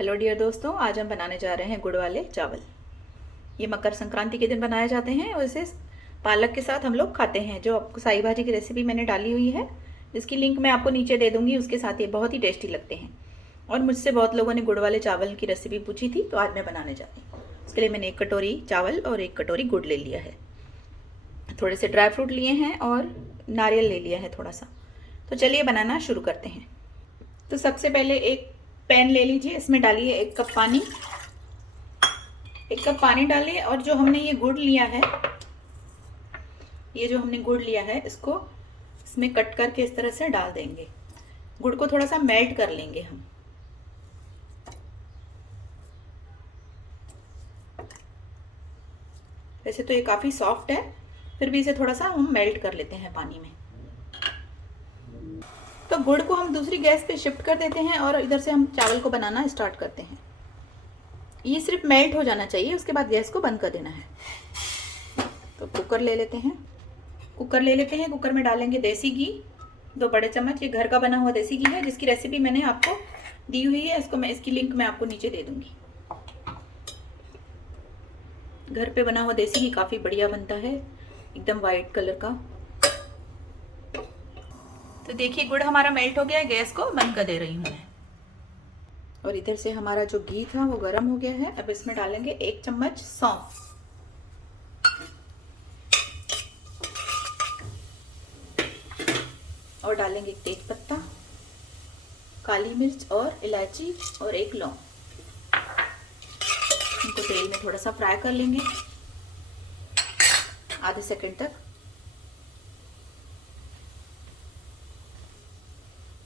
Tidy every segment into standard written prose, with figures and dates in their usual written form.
Hello dear दोस्तों, आज हम बनाने जा रहे हैं गुड़ वाले चावल। ये मकर संक्रांति के दिन बनाए जाते हैं और इसे पालक के साथ हम लोग खाते हैं। जो आपको साई भाजी की रेसिपी मैंने डाली हुई है, जिसकी लिंक मैं आपको नीचे दे दूंगी, उसके साथ ये बहुत ही टेस्टी लगते हैं। और मुझसे बहुत लोगों ने गुड़ वाले चावल की रेसिपी पूछी थी, तो आज मैं बनाने जा रही हूँ। उसके लिए मैंने 1 कटोरी चावल और 1 कटोरी गुड़ ले लिया है। थोड़े से ड्राई फ्रूट लिए हैं और नारियल ले लिया है थोड़ा सा। तो चलिए बनाना शुरू करते हैं। तो सबसे पहले एक पैन ले लीजिए, इसमें डालिए 1 कप पानी। 1 कप पानी डालिए और जो हमने ये गुड़ लिया है, इसको इसमें कट करके इस तरह से डाल देंगे। गुड़ को थोड़ा सा मेल्ट कर लेंगे हम। वैसे तो ये काफ़ी सॉफ्ट है, फिर भी इसे थोड़ा सा हम मेल्ट कर लेते हैं पानी में। तो गुड़ को हम दूसरी गैस पे शिफ्ट कर देते हैं और इधर से हम चावल को बनाना स्टार्ट करते हैं। ये सिर्फ मेल्ट हो जाना चाहिए, उसके बाद गैस को बंद कर देना है। तो कुकर ले लेते हैं। कुकर में डालेंगे देसी घी 2 बड़े चम्मच। ये घर का बना हुआ देसी घी है, जिसकी रेसिपी मैंने आपको दी हुई है। इसकी लिंक मैं आपको नीचे दे दूंगी। घर पे बना हुआ देसी घी काफ़ी बढ़िया बनता है, एकदम वाइट कलर का। तो देखिए गुड़ हमारा मेल्ट हो गया है, गैस को बंद कर दे रही हूँ मैं। और इधर से हमारा जो घी था वो गर्म हो गया है। अब इसमें डालेंगे 1 चम्मच सौंफ, और डालेंगे 1 तेज पत्ता, काली मिर्च और इलायची और 1 लौंग। इनको तेल में थोड़ा सा फ्राई कर लेंगे आधे सेकंड तक।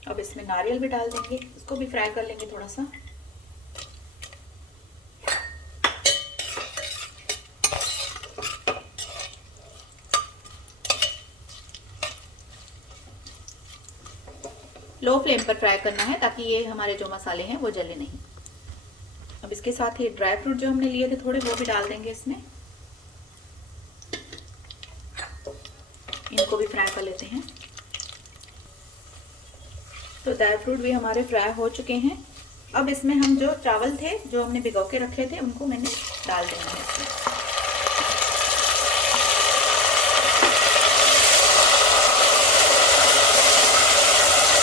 अब इसमें नारियल भी डाल देंगे, इसको भी फ्राई कर लेंगे थोड़ा सा। लो फ्लेम पर फ्राई करना है, ताकि ये हमारे जो मसाले हैं वो जले नहीं। अब इसके साथ ये ड्राई फ्रूट जो हमने लिए थे थोड़े, वो भी डाल देंगे इसमें। इनको भी फ्राई कर लेते हैं। तो ड्राई फ्रूट भी हमारे फ्राई हो चुके हैं। अब इसमें हम जो चावल थे जो हमने भिगो के रखे थे, उनको मैंने डाल देना है इसमें।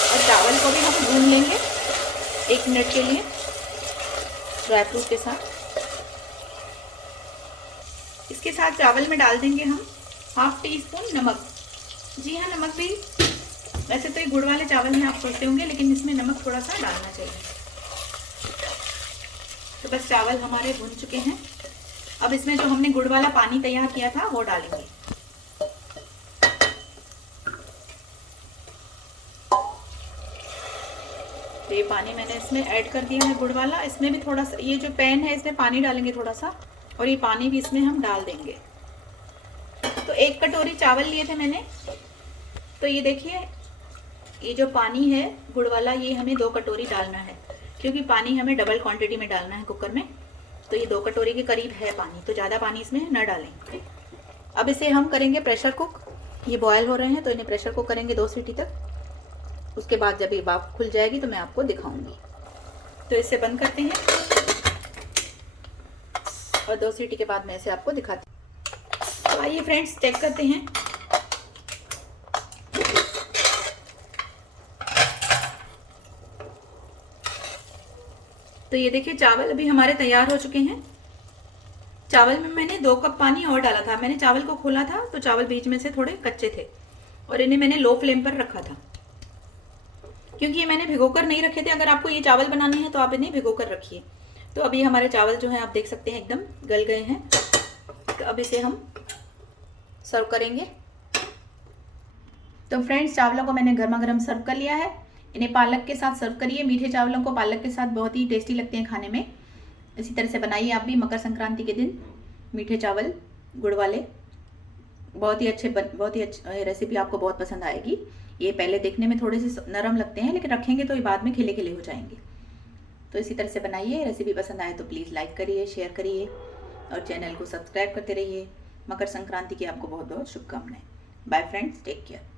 और चावल को भी हम भून लेंगे 1 मिनट के लिए ड्राई फ्रूट के साथ। इसके साथ चावल में डाल देंगे हम ½ टीस्पून नमक। जी हाँ, नमक भी। वैसे तो ये गुड़ वाले चावल में आप सोचते होंगे, लेकिन इसमें नमक थोड़ा सा डालना चाहिए। तो बस चावल हमारे भुन चुके हैं। अब इसमें जो हमने गुड़ वाला पानी तैयार किया था वो डालेंगे। तो ये पानी मैंने इसमें ऐड कर दिया है गुड़ वाला। इसमें भी थोड़ा सा, ये जो पैन है इसमें पानी डालेंगे थोड़ा सा, और ये पानी भी इसमें हम डाल देंगे। तो 1 कटोरी चावल लिए थे मैंने। तो ये देखिए, ये जो पानी है गुड़ वाला, ये हमें 2 कटोरी डालना है, क्योंकि पानी हमें डबल क्वांटिटी में डालना है कुकर में। तो ये 2 कटोरी के करीब है पानी, तो ज़्यादा पानी इसमें न डालें। अब इसे हम करेंगे प्रेशर कुक। ये बॉयल हो रहे हैं, तो इन्हें प्रेशर कुक करेंगे 2 सीटी तक। उसके बाद जब ये भाप खुल जाएगी तो मैं आपको दिखाऊंगी। तो इसे बंद करते हैं और 2 सीटी के बाद मैं इसे आपको दिखाती हूँ। तो आइए फ्रेंड्स, चेक करते हैं। तो ये देखिए, चावल अभी हमारे तैयार हो चुके हैं। चावल में मैंने 2 कप पानी और डाला था। मैंने चावल को खोला था तो चावल बीच में से थोड़े कच्चे थे, और इन्हें मैंने लो फ्लेम पर रखा था, क्योंकि ये मैंने भिगोकर नहीं रखे थे। अगर आपको ये चावल बनाने हैं तो आप इन्हें भिगोकर रखिए। तो अभी हमारे चावल जो है आप देख सकते हैं एकदम गल गए हैं। तो अब इसे हम सर्व करेंगे। तो फ्रेंड्स, चावलों को मैंने गर्मा गर्म सर्व कर लिया है। इन्हें पालक के साथ सर्व करिए। मीठे चावलों को पालक के साथ बहुत ही टेस्टी लगते हैं खाने में। इसी तरह से बनाइए आप भी मकर संक्रांति के दिन मीठे चावल गुड़ वाले। बहुत ही अच्छी रेसिपी आपको बहुत पसंद आएगी। ये पहले देखने में थोड़े से नरम लगते हैं, लेकिन रखेंगे तो ये बाद में खिले खिले हो जाएंगे। तो इसी तरह से बनाइए। रेसिपी पसंद आए तो प्लीज़ लाइक करिए, शेयर करिए और चैनल को सब्सक्राइब करते रहिए। मकर संक्रांति की आपको बहुत बहुत शुभकामनाएं। Bye friends, take care.